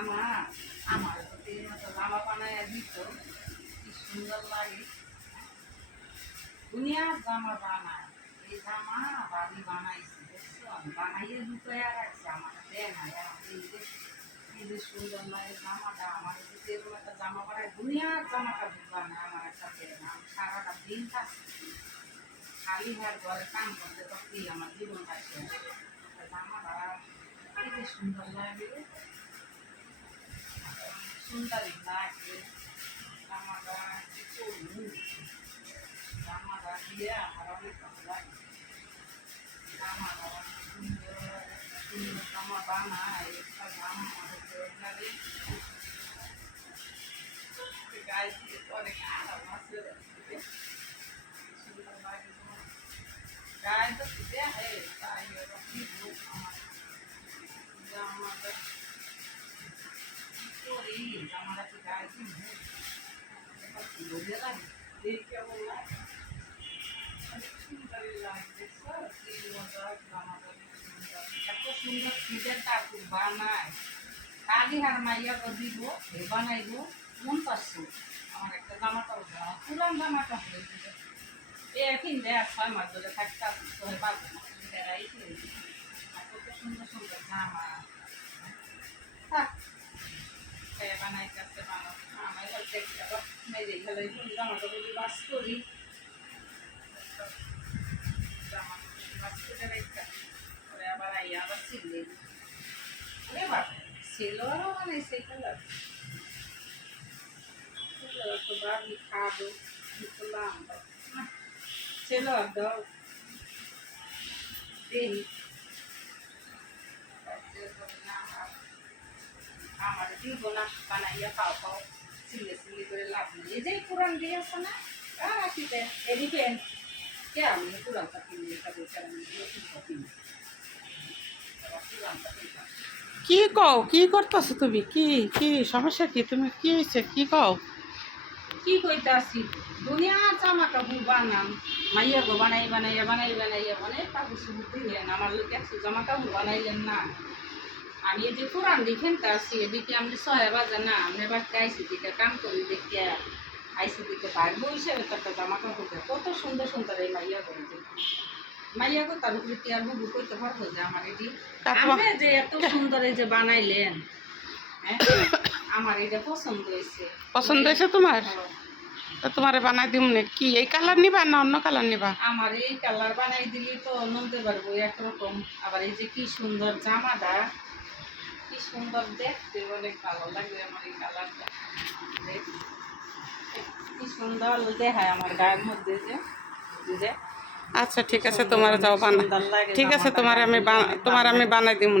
জামা আমার যদি জামা বানায় দিত কি সুন্দর লাগে। দুনিয়ার জামা বানায়, এই জামা বাড়ি বানাইছি বুঝছো, বানাইয়ে লুকাইয়া রাখছে আমার দেয় না। এই যে সুন্দর লাগে জামাটা, আমার যদি এরকম একটা জামা বানায় দুনিয়ার জামাটা বানায় আমার একটা দেয় না। আমি সারাটা দিন থাকছি খালি হার ঘরে কাম করতে করতে আমার জীবনটা শেষ। জামাটা কি যে সুন্দর লাগে, সুন্দরই লাগে জামাটা। কি করবো, জামাটা দিয়ে আমার অনেক ভালো লাগে। জামাটা অনেক সুন্দর সুন্দর জামা বানায়, একটা জামা লাগে গায়ে দিয়ে অনেক আরাম আছে, সুন্দর লাগে গায়ে তো দেখে তাই আমার জামাটা করি। জামাটা কি গায়ে দিব বোঝা লাগে, দেখি কেমন লাগে, অনেক সুন্দরই লাগে। এত সুন্দর ফিটের কাপড় বানায়, কালি হার মাইয়া দিব বানাইব মন পাচ্ছি। আমার একটা জামা কাপড় পুরান জামাটা হয়ে দিবে একদিন দেয় 6 মাস ধরে থাকতে হয়ে পারবে না। কত সুন্দর সুন্দর জামা বানাইতে বানাবো আমার দেখতে মেরে গেলে জামাটা যদি বাস করি, জামা বাস করে রেখা পরে আবার আইয়া আবার ছিললে ওরে বাবা ছেলেরও বানাইছে কালার তো বাবি খাবো করলাম ছেলে দাও দেহি আমার দিব না বানাইয়া খাও খাও সিলে সিলে করে লাভ নেই। এই যে পুরান দিয়ে আছে না রাখিতে এদিকে কে আমি পুরানটা কিনে খাবো, কি কও, কি করতেছো তুমি? কি কি সমস্যা, কি তুমি কি হয়েছে কি কও? কি কইতাছি দুনিয়ার জামা কাপড় বানাম মাইয়া গো বানাই বানাইয়া বানাই বানাইয়া বানাই কাপড় শুরু দিলেন আমার লোক একশো জামা কাপড় বানাইলেন না। আমি এই যে পুরান দেখেন তা আসি এদিকে আমি 6 বাজে না আমি বাড়িতে আইসি দিকে কাম করি দেখতে আইসি দিকে ভাগ্য হিসেবে তো একটা জামা কাপড় কত সুন্দর সুন্দর এই মাইয়া করে মাইয়া গো তার উপরে টিয়ার বুবু কইতে পারবো যে আমার এটি আপনি যে এত সুন্দর এই যে বানাইলেন, হ্যাঁ আমার এটা পছন্দ হয়েছে। পছন্দ হয়েছে তোমার? তোমারে বানাই দিব না। কি এই কালার নিবা না অন্য কালার নিবা? আমার এই কালার বানাই দিলি তো নিতে পারবো একরকম। আবার এই যে কি সুন্দর জামাটা, কি সুন্দর দেখতে, অনেক ভালো লাগে আমার এই কালারটা, কি সুন্দর দেখায় আমার গায়ের মধ্যে যে। আচ্ছা ঠিক আছে, তোমার যাও বানা, ঠিক আছে তোমার আমি বানাই দিব।